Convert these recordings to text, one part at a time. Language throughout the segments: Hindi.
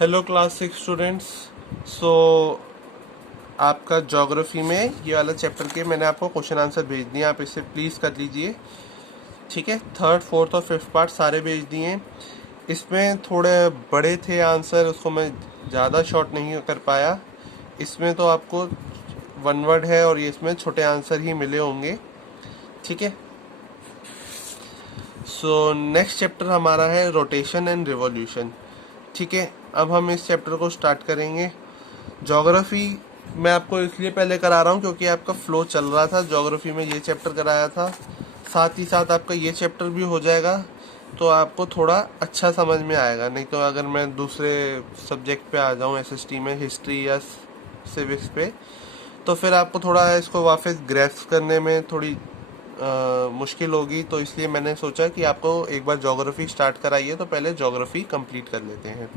Hello class 6 students. सो आपका ज्योग्राफी में ये वाला चैप्टर के मैंने आपको क्वेश्चन आंसर भेज दिए, आप इसे प्लीज़ कर लीजिए। ठीक है, थर्ड फोर्थ और फिफ्थ पार्ट सारे भेज दिए। इसमें थोड़े बड़े थे आंसर, उसको मैं ज़्यादा शॉर्ट नहीं कर पाया। इसमें तो आपको वन वर्ड है और ये इसमें छोटे आंसर ही मिले होंगे। ठीक है, सो नेक्स्ट चैप्टर हमारा है रोटेशन एंड रिवॉल्यूशन। ठीक है, अब हम इस चैप्टर को स्टार्ट करेंगे। ज्योग्राफी मैं आपको इसलिए पहले करा रहा हूँ क्योंकि आपका फ्लो चल रहा था, ज्योग्राफी में ये चैप्टर कराया था, साथ ही साथ आपका ये चैप्टर भी हो जाएगा तो आपको थोड़ा अच्छा समझ में आएगा। नहीं तो अगर मैं दूसरे सब्जेक्ट पे आ जाऊँ, एसएसटी में हिस्ट्री या सिविक्स पे, तो फिर आपको थोड़ा इसको वापस ग्रेस्प करने में थोड़ी मुश्किल होगी। तो इसलिए मैंने सोचा कि आपको एक बार ज्योग्राफी स्टार्ट कराइए, तो पहले ज्योग्राफी कंप्लीट कर लेते हैं।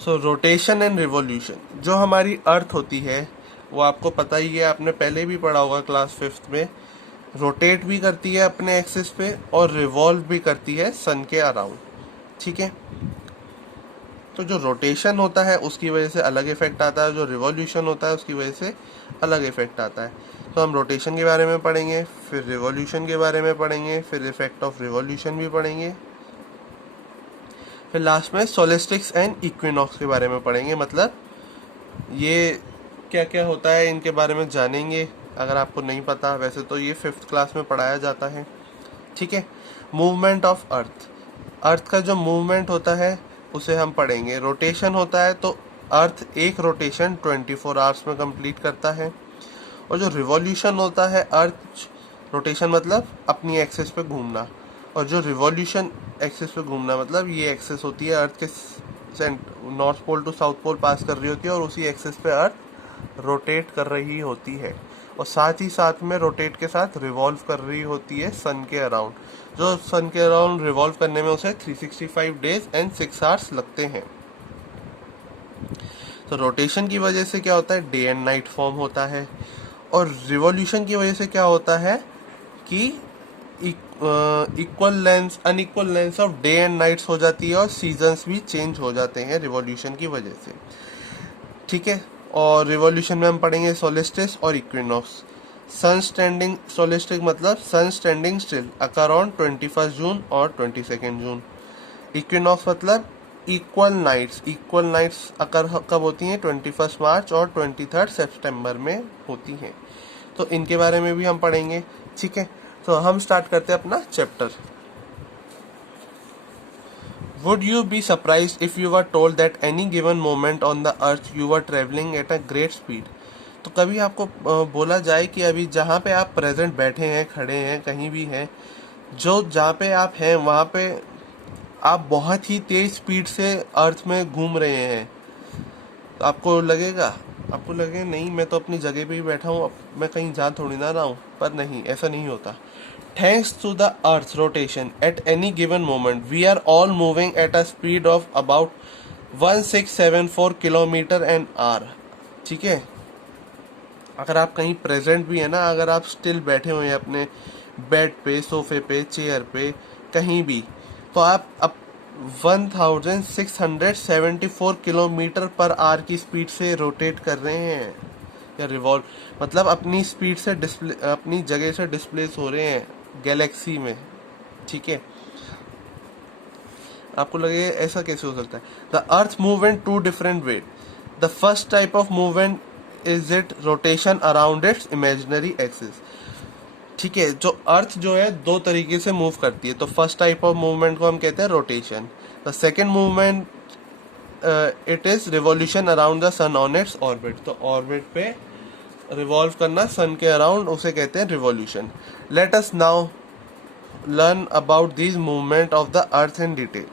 सो रोटेशन एंड रिवॉल्यूशन, जो हमारी अर्थ होती है वो आपको पता ही है, आपने पहले भी पढ़ा होगा क्लास 5th में। रोटेट भी करती है अपने एक्सिस पे और रिवॉल्व भी करती है सन के अराउंड। ठीक है, तो जो रोटेशन होता है उसकी वजह से अलग इफेक्ट आता है, जो रिवॉल्यूशन होता है उसकी वजह से अलग इफेक्ट आता है। तो हम रोटेशन के बारे में पढ़ेंगे, फिर रिवॉल्यूशन के बारे में पढ़ेंगे, फिर इफेक्ट ऑफ रिवॉल्यूशन भी पढ़ेंगे, फिर लास्ट में सोलिस्टिक्स एंड इक्विनॉक्स के बारे में पढ़ेंगे। मतलब ये क्या क्या होता है इनके बारे में जानेंगे, अगर आपको नहीं पता। वैसे तो ये 5th क्लास में पढ़ाया जाता है। ठीक है, मूवमेंट ऑफ अर्थ, अर्थ का जो मूवमेंट होता है उसे हम पढ़ेंगे। रोटेशन होता है तो अर्थ एक रोटेशन 24 आवर्स में कंप्लीट करता है, और जो रिवॉल्यूशन होता है, अर्थ रोटेशन मतलब अपनी एक्सिस पे घूमना, और जो रिवॉल्यूशन एक्सिस पे घूमना मतलब ये एक्सिस होती है अर्थ के north pole to south pole pass कर रही होती है, और उसी एक्सिस पे अर्थ रोटेट कर रही होती है, और साथ ही साथ में रोटेट के साथ रिवॉल्व कर रही होती है सन के अराउंड। जो सन के अराउंड रिवॉल्व करने में उसे 365 डेज एंड 6 आवर्स लगते हैं। तो रोटेशन की वजह से क्या होता है, डे एंड नाइट फॉर्म होता है, और रिवॉल्यूशन की वजह से क्या होता है कि equal length unequal length of day and nights हो जाती है, और सीजन्स भी चेंज हो जाते हैं रिवॉल्यूशन की वजह से। ठीक है, और रिवॉल्यूशन में हम पढ़ेंगे सोलिस्टिस और इक्विनॉक्स। सन स्टैंडिंग सोलिस्टिक मतलब सन स्टैंडिंग स्टिल अकर ऑन 21 जून और 22 जून। इक्विनॉक्स मतलब इक्वल नाइट्स अकर कब होती हैं, 21 मार्च और 23 सितंबर में होती हैं। तो इनके बारे में भी हम पढ़ेंगे। ठीक है, तो हम स्टार्ट करते हैं अपना chapter. Would you be surprised if you were told that any given moment on the earth you were traveling at a great speed? तो कभी आपको बोला जाए कि अभी जहाँ पे आप प्रेजेंट बैठे हैं, खड़े हैं, कहीं भी हैं, जो जहाँ पे आप हैं वहाँ पे आप बहुत ही तेज स्पीड से अर्थ में घूम रहे हैं, तो आपको लगे नहीं मैं तो अपनी जगह पे ही बैठा हूँ, मैं कहीं जा थोड़ी ना रहा हूँ। पर नहीं, ऐसा नहीं होता। Thanks to the Earth's rotation at any given moment, we are all moving at a speed of about 1674 kilometre an hour. ठीक है, अगर आप कहीं प्रेजेंट भी है ना, अगर आप स्टिल बैठे हुए हैं अपने बेड पे, सोफे पे, चेयर पे, कहीं भी, तो आप अब 1674 किलोमीटर पर आवर की स्पीड से रोटेट कर रहे हैं, या रिवॉल्व मतलब अपनी स्पीड से अपनी जगह से डिस्प्लेस हो रहे हैं गैलेक्सी में। ठीक है, आपको लगे ऐसा कैसे हो सकता है। The earth move in 2 different way. The first type of movement is it rotation around its imaginary axis. ठीक है, जो अर्थ जो है 2 तरीके से मूव करती है, तो फर्स्ट टाइप ऑफ मूवमेंट को हम कहते हैं rotation. The second movement it is revolution around the sun on its orbit. तो ऑर्बिट पे रिवॉल्व करना सन के अराउंड, उसे कहते हैं revolution. Let us now learn about this movement of the earth in detail.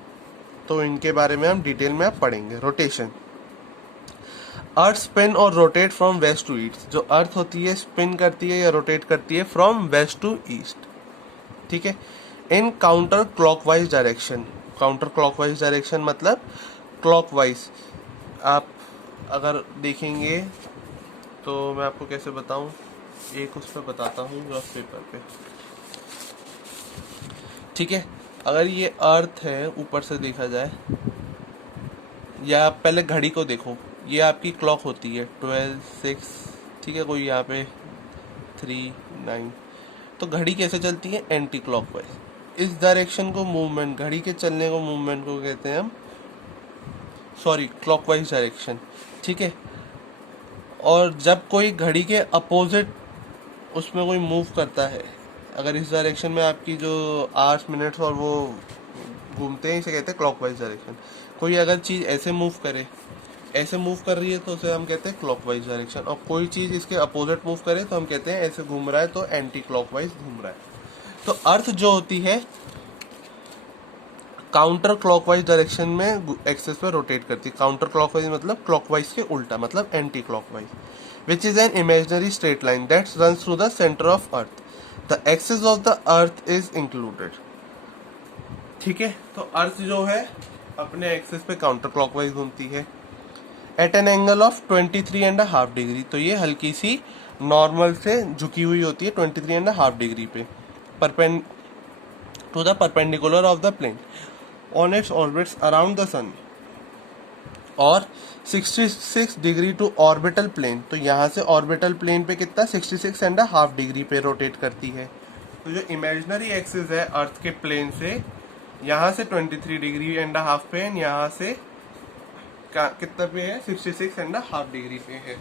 तो इनके बारे में हम डिटेल में अब पढ़ेंगे। रोटेशन, अर्थ स्पिन और rotate from west to east. जो अर्थ होती है स्पिन करती है या रोटेट करती है फ्रॉम वेस्ट टू ईस्ट। ठीक है, in counter clockwise direction. Counter clockwise direction मतलब क्लॉकवाइज। आप अगर देखेंगे तो मैं आपको कैसे बताऊं, एक उस पर बताता हूँ रफ पेपर पे। ठीक है, अगर ये अर्थ है ऊपर से देखा जाए, या आप पहले घड़ी को देखो, ये आपकी क्लॉक होती है 12, 6, ठीक है, कोई यहाँ पे 3, 9। तो घड़ी कैसे चलती है? Anti clockwise. इस डायरेक्शन को मूवमेंट, घड़ी के चलने को मूवमेंट को कहते हैं हम, सॉरी, क्लॉकवाइज डायरेक्शन, ठीक है। और जब कोई घड़ी के अपोजिट उसमें कोई मूव करता है, अगर इस डायरेक्शन में आपकी जो आवर्स, मिनट्स और वो घूमते हैं, इसे कहते हैं क्लॉकवाइज डायरेक्शन। कोई अगर चीज़ ऐसे मूव करे, ऐसे मूव कर रही है, तो उसे हम कहते हैं क्लॉकवाइज डायरेक्शन। और कोई चीज़ इसके अपोजिट मूव करे तो हम कहते हैं ऐसे घूम रहा है, तो एंटी क्लॉकवाइज घूम रहा है। तो अर्थ जो होती है काउंटर क्लॉकवाइज डायरेक्शन में एक्सिस पे रोटेट करती है। काउंटर क्लॉकवाइज मतलब क्लॉकवाइज के उल्टा, मतलब anti clockwise. Which is an imaginary straight line that runs through the centre of earth. The axis of the earth is included, ठीक है। तो अर्थ जो है अपने एक्सिस पे काउंटर क्लॉकवाइज घूमती है at an angle of 23.5 degree. तो ये हल्की सी नॉर्मल से झुकी हुई होती है 23.5 डिग्री पे, to the perpendicular of the plane on its orbits around the sun, और 66 डिग्री टू ऑर्बिटल प्लेन। तो यहाँ से ऑर्बिटल प्लेन पे कितना 66.5 डिग्री पे रोटेट करती है। तो जो इमेजिनरी एक्सिस है अर्थ के प्लेन से, यहाँ से 23.5 पे, यहाँ से कितना पे है 66.5 डिग्री पे है,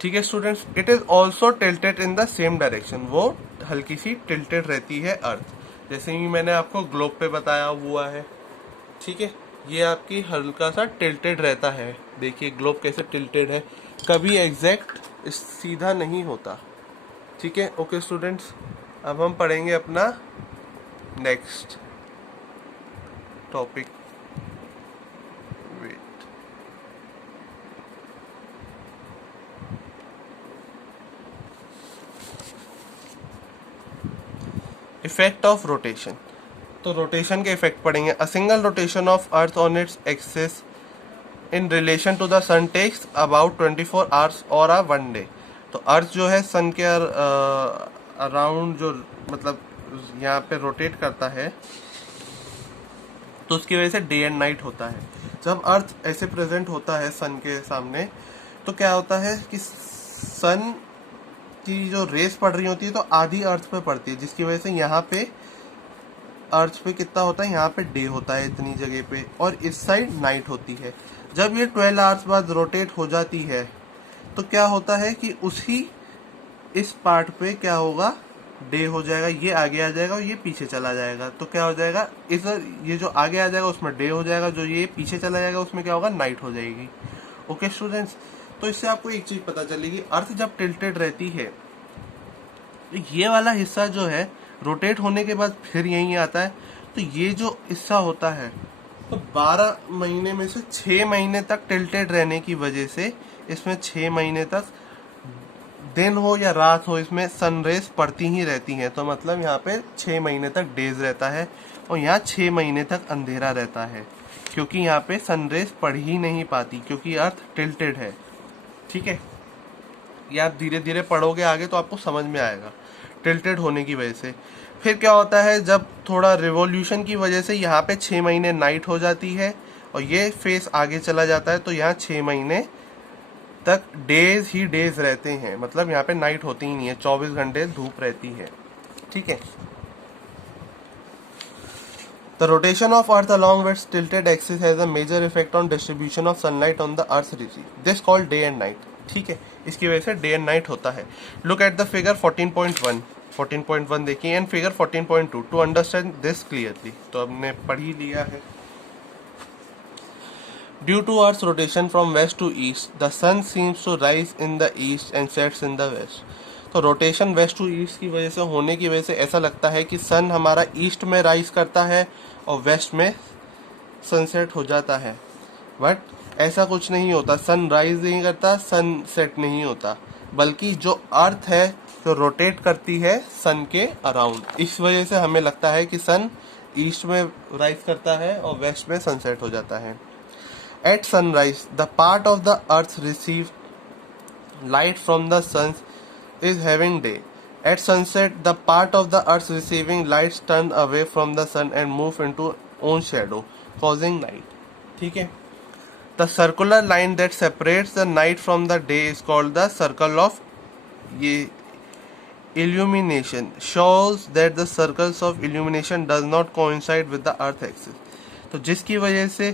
ठीक है students. It is also tilted in the same direction, वो हल्की सी टिल्टेड रहती है अर्थ, जैसे ही मैंने आपको ग्लोब पे बताया हुआ है, ठीक है। ये आपकी हल्का सा टिल्टेड रहता है, देखिए ग्लोब कैसे टिल्टेड है, कभी एग्जैक्ट सीधा नहीं होता, ठीक है। ओके स्टूडेंट्स, अब हम पढ़ेंगे अपना next topic. Effect of rotation, तो रोटेशन के इफेक्ट पड़ेंगे। A single rotation of earth on its axis in relation to the sun takes about 24 hours और अ 1 डे। तो अर्थ जो है सन के अराउंड जो मतलब यहाँ पे रोटेट करता है, तो उसकी वजह से डे एंड नाइट होता है। जब अर्थ ऐसे प्रेजेंट होता है सन के सामने, तो क्या होता है कि सन की जो रेस पड़ रही होती है तो आधी अर्थ पे पड़ती है, जिसकी वजह से यहाँ पे अर्थ पे कितना होता है, यहाँ पे डे होता है इतनी जगह पे, और इस साइड नाइट होती है। जब ये 12 आवर्स बाद रोटेट हो जाती है, तो क्या होता है कि उसी इस पार्ट पे क्या होगा, डे हो जाएगा, ये आगे आ जाएगा और ये पीछे चला जाएगा। तो क्या हो जाएगा, इस ये जो आगे आ जाएगा उसमें डे हो जाएगा, जो ये पीछे चला जाएगा उसमें क्या होगा, नाइट हो जाएगी। ओके स्टूडेंट्स, तो इससे आपको एक चीज पता चलेगी, अर्थ जब टिल्टेड रहती है, ये वाला हिस्सा जो है रोटेट होने के बाद फिर यहीं आता है। तो ये जो हिस्सा होता है, तो 12 महीने में से 6 महीने तक टिल्टेड रहने की वजह से इसमें 6 महीने तक दिन हो या रात हो, इसमें सनरेज पड़ती ही रहती हैं। तो मतलब यहाँ पे 6 महीने तक डेज रहता है और यहाँ 6 महीने तक अंधेरा रहता है, क्योंकि यहाँ पे सनरेज पड़ ही नहीं पाती, क्योंकि अर्थ टिल्टेड है, ठीक है। ये आप धीरे धीरे पढ़ोगे आगे तो आपको समझ में आएगा, टिल्टेड होने की वजह से। फिर क्या होता है, जब थोड़ा रिवॉल्यूशन की वजह से यहाँ पे 6 महीने नाइट हो जाती है और ये फेस आगे चला जाता है, तो यहाँ 6 महीने तक डेज ही डेज रहते हैं, मतलब यहाँ पे नाइट होती ही नहीं है, 24 घंटे धूप रहती है, ठीक है। The rotation of Earth along its tilted axis has a major effect on distribution of sunlight on the Earth's region. This called day and night. ठीक है, इसकी वजह से डे एंड नाइट होता है। Look at the figure 14.1. 14.1 देखिए and figure 14.2 to understand this clearly. तो हमने पढ़ ही लिया है। Due to Earth's rotation from west to east, the sun seems to rise in the east and sets in the west. तो रोटेशन वेस्ट टू ईस्ट की वजह से होने की वजह से ऐसा लगता है कि सन हमारा ईस्ट में राइज करता है और वेस्ट में सनसेट हो जाता है, बट ऐसा कुछ नहीं होता। सन राइज नहीं करता, सन सेट नहीं होता, बल्कि जो अर्थ है जो रोटेट करती है सन के अराउंड, इस वजह से हमें लगता है कि सन ईस्ट में राइज करता है और वेस्ट में सनसेट हो जाता है। At sunrise the part of the earth receive light from the sun is having day. At sunset, the part of the earth receiving lights turn away from the sun and move into own shadow, causing night. ठीक है। The circular line that separates the night from the day is called the circle of ये illumination shows that the circles of illumination does not coincide with the earth axis। तो जिसकी वजह से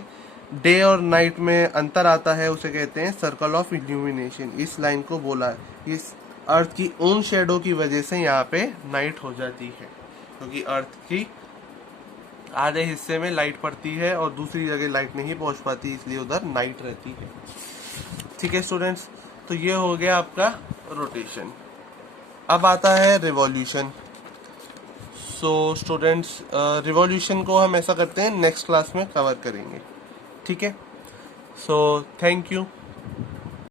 डे और नाइट में अंतर आता है उसे कहते हैं सर्कल ऑफ इल्यूमिनेशन। इस लाइन को बोला है इस अर्थ की उन शेडो की वजह से यहाँ पे नाइट हो जाती है, क्योंकि अर्थ की आधे हिस्से में लाइट पड़ती है और दूसरी जगह लाइट नहीं पहुंच पाती, इसलिए उधर नाइट रहती है। ठीक है स्टूडेंट्स, तो ये हो गया आपका रोटेशन। अब आता है रिवॉल्यूशन। सो स्टूडेंट्स, रिवॉल्यूशन को हम ऐसा करते हैं नेक्स्ट क्लास में कवर करेंगे। ठीक है, सो थैंक यू।